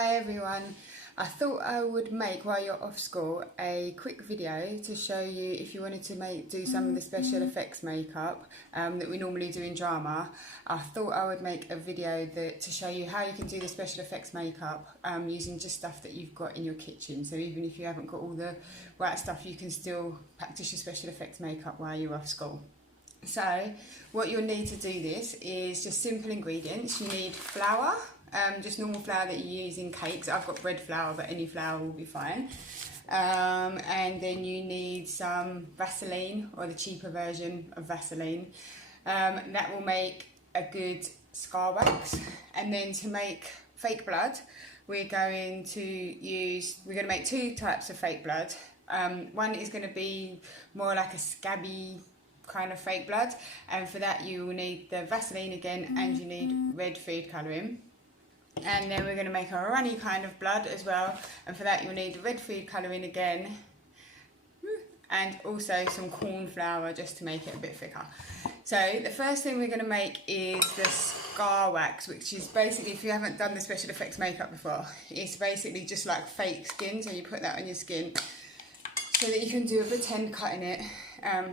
Hi everyone, I thought I would make, while you're off school, a quick video to show you if you wanted to do some of the special effects makeup that we normally do in drama. I thought I would make a video to show you how you can do the special effects makeup using just stuff that you've got in your kitchen. So even if you haven't got all the right stuff, you can still practice your special effects makeup while you're off school. So what you'll need to do this is just simple ingredients. You need flour, just normal flour that you use in cakes. I've got bread flour, but any flour will be fine. And then you need some Vaseline, or the cheaper version of Vaseline. That will make a good scar wax. And then to make fake blood, we're going to make two types of fake blood. One is going to be more like a scabby kind of fake blood, and for that you will need the Vaseline again, and you need red food colouring. And then we're going to make a runny kind of blood as well, and for that you'll need red food colouring again, and also some cornflour just to make it a bit thicker. So the first thing we're going to make is the scar wax, which is basically, if you haven't done the special effects makeup before, it's basically just like fake skin. So you put that on your skin so that you can do a pretend cut in it,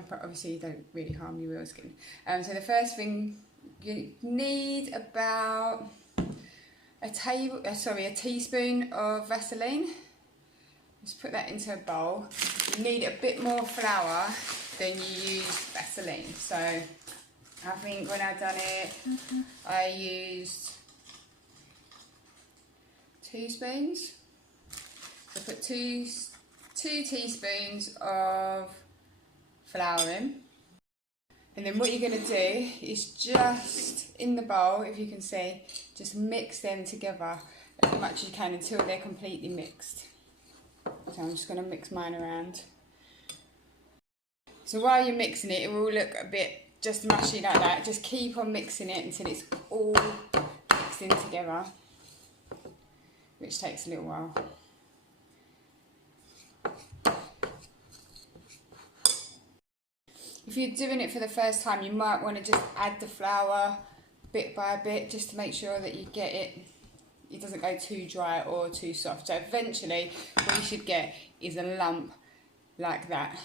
but obviously you don't really harm your real skin. So the first thing, you need about a teaspoon of Vaseline. Just put that into a bowl. You need a bit more flour than you use Vaseline. So I think when I've done it, I used 2 spoons. So put two teaspoons of flour in. And then what you're going to do is just in the bowl, if you can see, just mix them together as much as you can until they're completely mixed. So I'm just going to mix mine around. So while you're mixing it, it will look a bit just mushy like that. Just keep on mixing it until it's all mixed in together, which takes a little while. If you're doing it for the first time, you might want to just add the flour bit by bit, just to make sure that you get it doesn't go too dry or too soft. So eventually what you should get is a lump like that.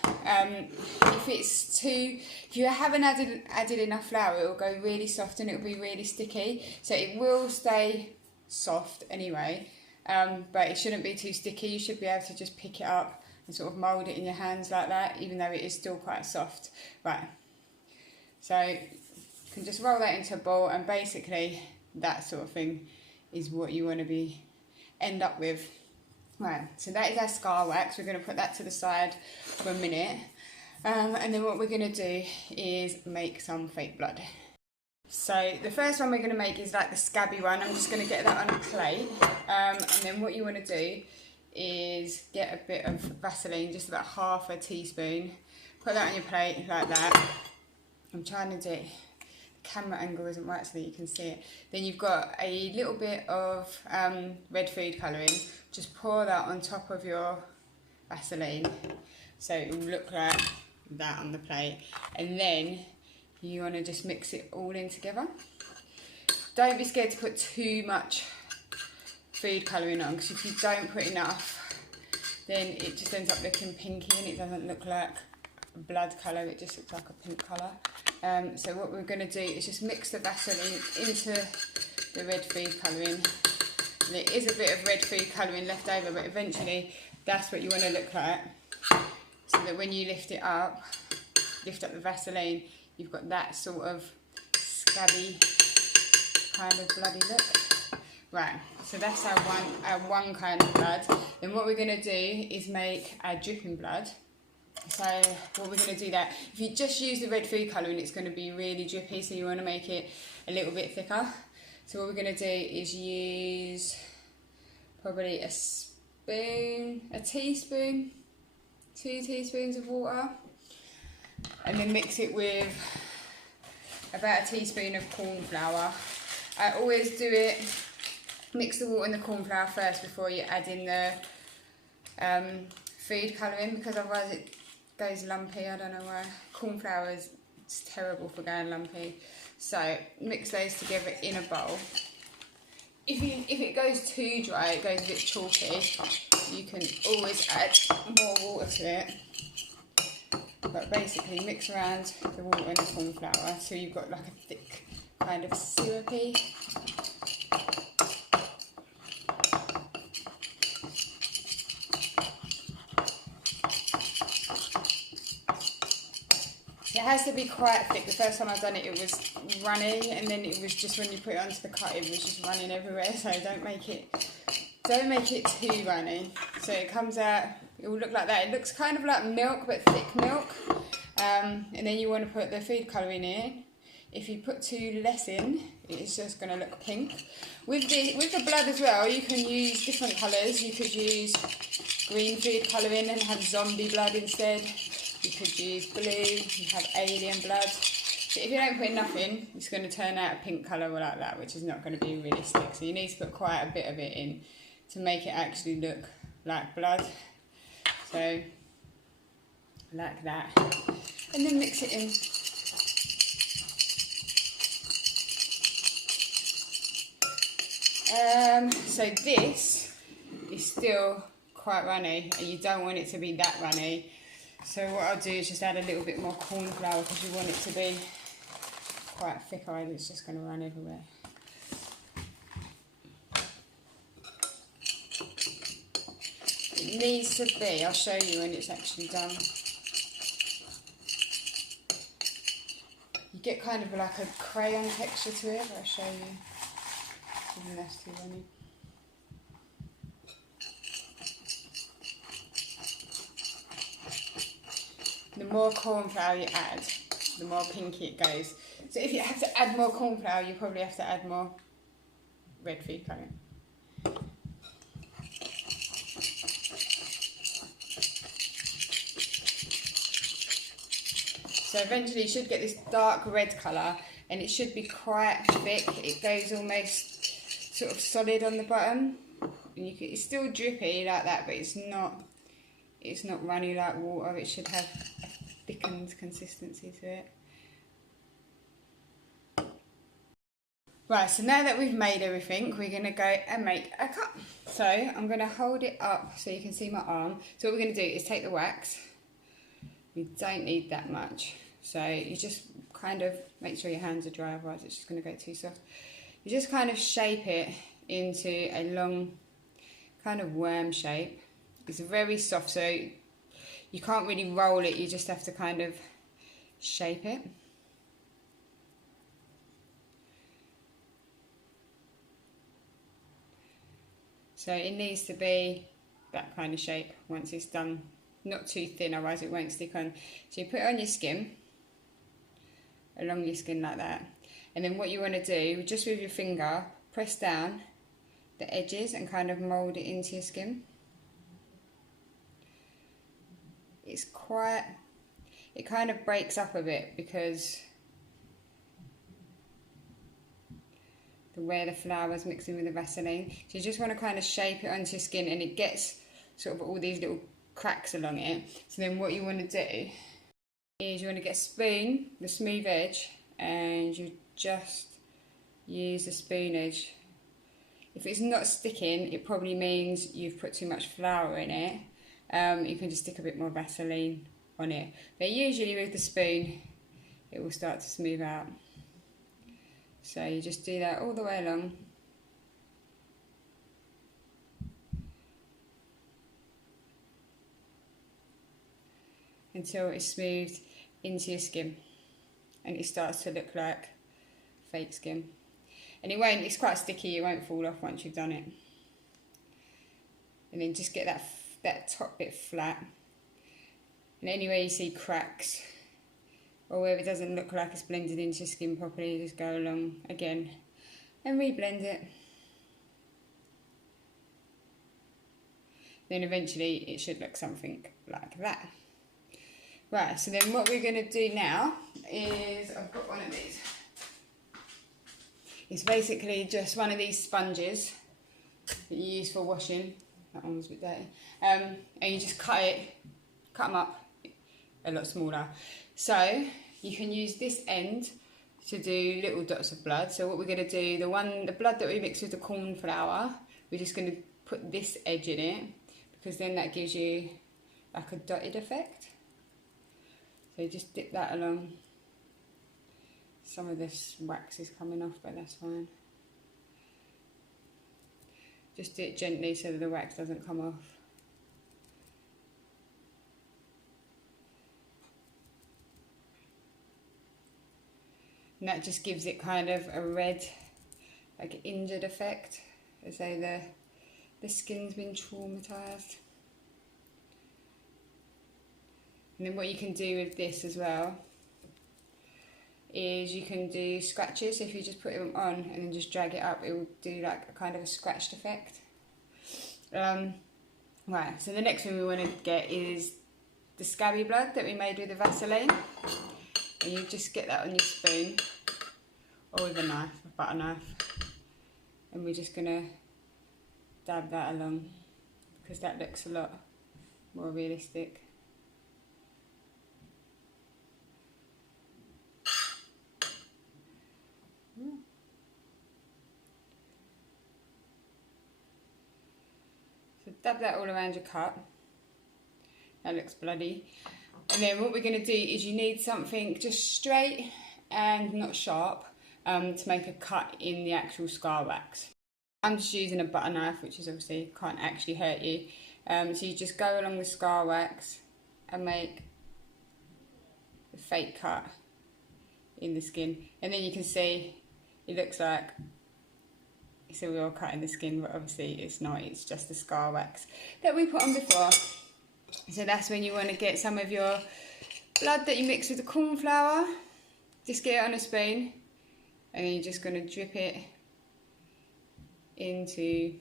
If you haven't added enough flour, it will go really soft and it will be really sticky. So it will stay soft anyway, but it shouldn't be too sticky. You should be able to just pick it up and sort of mould it in your hands like that, even though it is still quite soft. Right, so you can just roll that into a ball, and basically that sort of thing is what you want to end up with. Right, so that is our scar wax. We're going to put that to the side for a minute, and then what we're going to do is make some fake blood. So the first one we're going to make is like the scabby one. I'm just going to get that on a plate, and then what you want to do is get a bit of Vaseline, just about half a teaspoon. Put that on your plate like that. I'm trying to do it, the camera angle isn't right so that you can see it. Then you've got a little bit of red food colouring. Just pour that on top of your Vaseline, so it will look like that on the plate. And then you want to just mix it all in together. Don't be scared to put too much food colouring on, because if you don't put enough, then it just ends up looking pinky and it doesn't look like blood colour, it just looks like a pink colour. So what we're going to do is just mix the Vaseline into the red food colouring. And there is a bit of red food colouring left over, but eventually that's what you want to look like, so that when you lift up the Vaseline, you've got that sort of scabby kind of bloody look. Right, so that's our one kind of blood. Then what we're going to do is make our dripping blood. So what we're going to do that, if you just use the red food colouring, it's going to be really drippy, so you want to make it a little bit thicker. So what we're going to do is use probably a teaspoon, 2 teaspoons of water, and then mix it with about a teaspoon of cornflour. I always do it, mix the water and the cornflour first before you add in the food colouring, because otherwise it goes lumpy. I don't know why. Cornflour is terrible for going lumpy. So mix those together in a bowl. if it goes too dry, it goes a bit chalky, you can always add more water to it. But basically mix around the water and the corn flour so you've got like a thick kind of syrupy. It has to be quite thick. The first time I've done it, it was runny, and then it was just when you put it onto the cut, it was just running everywhere. So don't make it too runny. So it comes out, it will look like that. It looks kind of like milk, but thick milk. And then you want to put the food colouring in. If you put too less in, it's just going to look pink. With the blood as well, you can use different colours. You could use green food colouring and have zombie blood instead. You could use blue, you have alien blood. So if you don't put enough in, it's going to turn out a pink colour like that, which is not going to be realistic. So you need to put quite a bit of it in to make it actually look like blood. So, like that. And then mix it in. So this is still quite runny, and you don't want it to be that runny. So what I'll do is just add a little bit more corn flour because you want it to be quite thick, or it's just going to run everywhere. It needs to be, I'll show you when it's actually done. You get kind of like a crayon texture to it, but I'll show you. Even that's too runny. The more corn flour you add, the more pinky it goes. So if you have to add more corn flour, you probably have to add more red food colouring. So eventually you should get this dark red colour, and it should be quite thick. It goes almost sort of solid on the bottom. And it's still drippy like that, but it's not runny like water. It should have a thickened consistency to it. Right, so now that we've made everything, we're going to go and make a cup. So I'm going to hold it up so you can see my arm. So what we're going to do is take the wax. We don't need that much. So you just kind of make sure your hands are dry, otherwise it's just going to go too soft. You just kind of shape it into a long kind of worm shape. It's very soft, so you can't really roll it, you just have to kind of shape it. So it needs to be that kind of shape once it's done. Not too thin, otherwise it won't stick on. So you put it on your skin, along your skin like that. And then what you want to do, just with your finger, press down the edges and kind of mould it into your skin. It kind of breaks up a bit because the way the flour's mixing with the Vaseline. So you just want to kind of shape it onto your skin, and it gets sort of all these little cracks along it. So then what you want to do is you want to get a spoon, the smooth edge, and you just use the spoon edge. If it's not sticking, it probably means you've put too much flour in it. You can just stick a bit more Vaseline on it. But usually with the spoon, it will start to smooth out. So you just do that all the way along. Until it's smoothed into your skin and it starts to look like fake skin. And it won't, it's quite sticky, it won't fall off once you've done it. And then just get that top bit flat. And anywhere you see cracks or where it doesn't look like it's blended into your skin properly, just go along again and reblend it. Then eventually it should look something like that. Right, so then what we're going to do now is, I've got one of these. It's basically just one of these sponges that you use for washing. That one was a bit dirty. And you just cut them up a lot smaller. So you can use this end to do little dots of blood. So what we're going to do, the blood that we mix with the corn flour, we're just going to put this edge in it, because then that gives you like a dotted effect. So just dip that along. Some of this wax is coming off, but that's fine. Just do it gently so that the wax doesn't come off. And that just gives it kind of a red, like injured effect, as though the skin's been traumatised. And then what you can do with this as well is you can do scratches. If you just put them on and then just drag it up, it will do like a kind of a scratched effect. Right, so the next thing we want to get is the Scabby blood that we made with the Vaseline. And you just get that on your spoon, or with a knife, a butter knife. And we're just going to dab that along, because that looks a lot more realistic. So dab that all around your cut. That looks bloody. And then what we're going to do is you need something just straight and not sharp to make a cut in the actual scar wax. I'm just using a butter knife, which is obviously can't actually hurt you. So you just go along the scar wax and make a fake cut in the skin. And then you can see it looks like it's a real cut in the skin, but obviously it's not, it's just the scar wax that we put on before. So that's when you want to get some of your blood that you mix with the corn flour, just get it on a spoon, and then you're just going to drip it into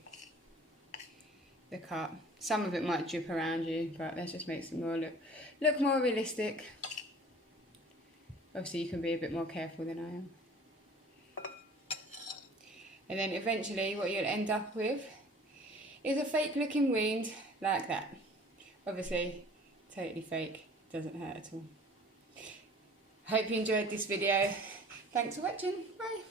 the cut. Some of it might drip around you, but that just makes it more look more realistic. Obviously you can be a bit more careful than I am. And then eventually what you'll end up with is a fake looking wound like that. Obviously, totally fake, doesn't hurt at all. Hope you enjoyed this video. Thanks for watching, bye.